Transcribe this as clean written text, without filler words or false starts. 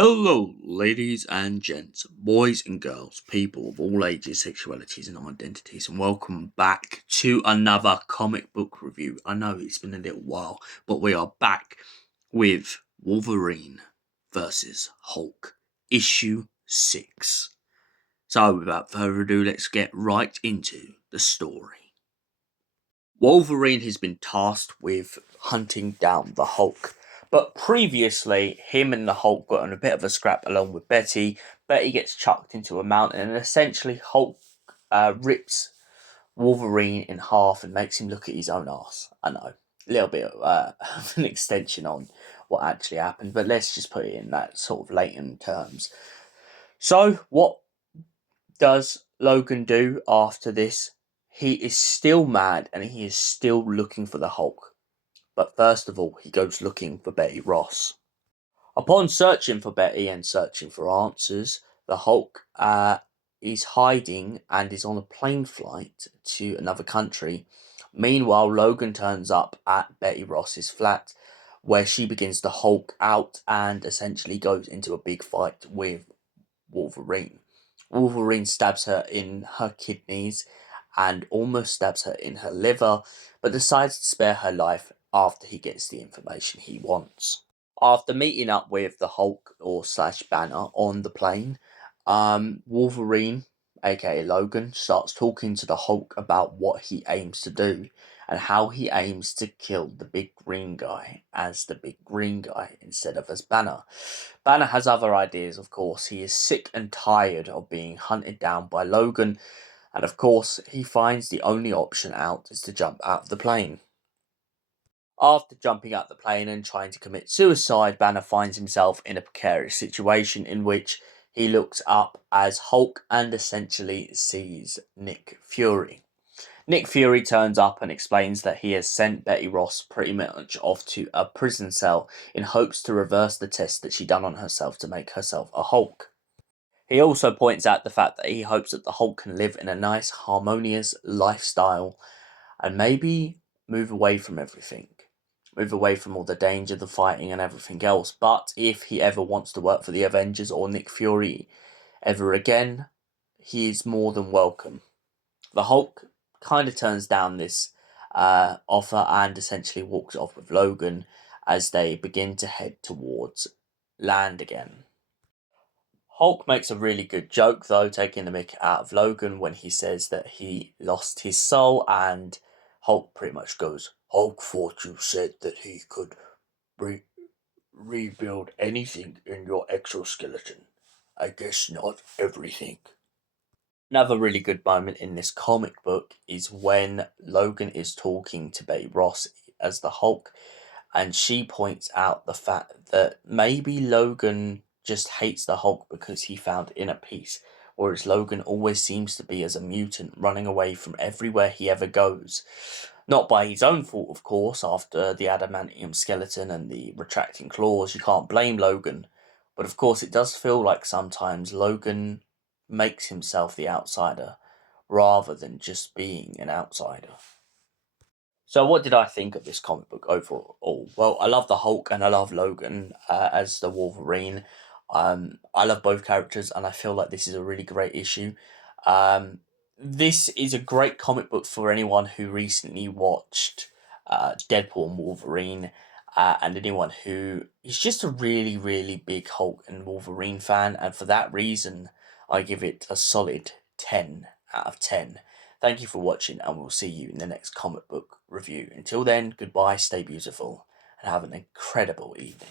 Hello, ladies and gents, boys and girls, people of all ages, sexualities, and identities, and welcome back to another comic book review. I know it's been a little while, but we are back with Wolverine versus Hulk, issue 6. So, without further ado, let's get right into the story. Wolverine has been tasked with hunting down the Hulk. But previously, him and the Hulk got in a bit of a scrap along with Betty. Betty gets chucked into a mountain, and essentially Hulk rips Wolverine in half and makes him look at his own ass. I know, a little bit of an extension on what actually happened, but let's just put it in that sort of latent terms. So, what does Logan do after this? He is still mad, and he is still looking for the Hulk. But first of all, he goes looking for Betty Ross. Upon searching for Betty and searching for answers, the Hulk is hiding and is on a plane flight to another country. Meanwhile, Logan turns up at Betty Ross's flat, where she begins to Hulk out and essentially goes into a big fight with Wolverine. Wolverine stabs her in her kidneys and almost stabs her in her liver, but decides to spare her life after he gets the information he wants. After meeting up with the Hulk or slash Banner on the plane, Wolverine, aka Logan, starts talking to the Hulk about what he aims to do and how he aims to kill the big green guy as the big green guy instead of as Banner. Banner has other ideas, of course. He is sick and tired of being hunted down by Logan, and of course, he finds the only option out is to jump out of the plane. After jumping out the plane and trying to commit suicide, Banner finds himself in a precarious situation in which he looks up as Hulk and essentially sees Nick Fury. Nick Fury turns up and explains that he has sent Betty Ross pretty much off to a prison cell in hopes to reverse the test that she done on herself to make herself a Hulk. He also points out the fact that he hopes that the Hulk can live in a nice, harmonious lifestyle and maybe move away from everything. Move away from all the danger, the fighting, and everything else. But if he ever wants to work for the Avengers or Nick Fury ever again, he is more than welcome. The Hulk kind of turns down this offer and essentially walks off with Logan as they begin to head towards land again. Hulk makes a really good joke, though, taking the mick out of Logan when he says that he lost his soul, and Hulk pretty much goes, "Hulk thought you said that he could rebuild anything in your exoskeleton. I guess not everything." Another really good moment in this comic book is when Logan is talking to Betty Ross as the Hulk, and she points out the fact that maybe Logan just hates the Hulk because he found inner peace, whereas Logan always seems to be as a mutant, running away from everywhere he ever goes. Not by his own fault, of course, after the adamantium skeleton and the retracting claws, you can't blame Logan. But of course, it does feel like sometimes Logan makes himself the outsider rather than just being an outsider. So, what did I think of this comic book overall? Well, I love the Hulk and I love Logan as the Wolverine. I love both characters, and I feel like this is a really great issue. This is a great comic book for anyone who recently watched Deadpool and Wolverine, and anyone who is just a really, really big Hulk and Wolverine fan. And for that reason, I give it a solid 10 out of 10. Thank you for watching, and we'll see you in the next comic book review. Until then, goodbye, stay beautiful, and have an incredible evening.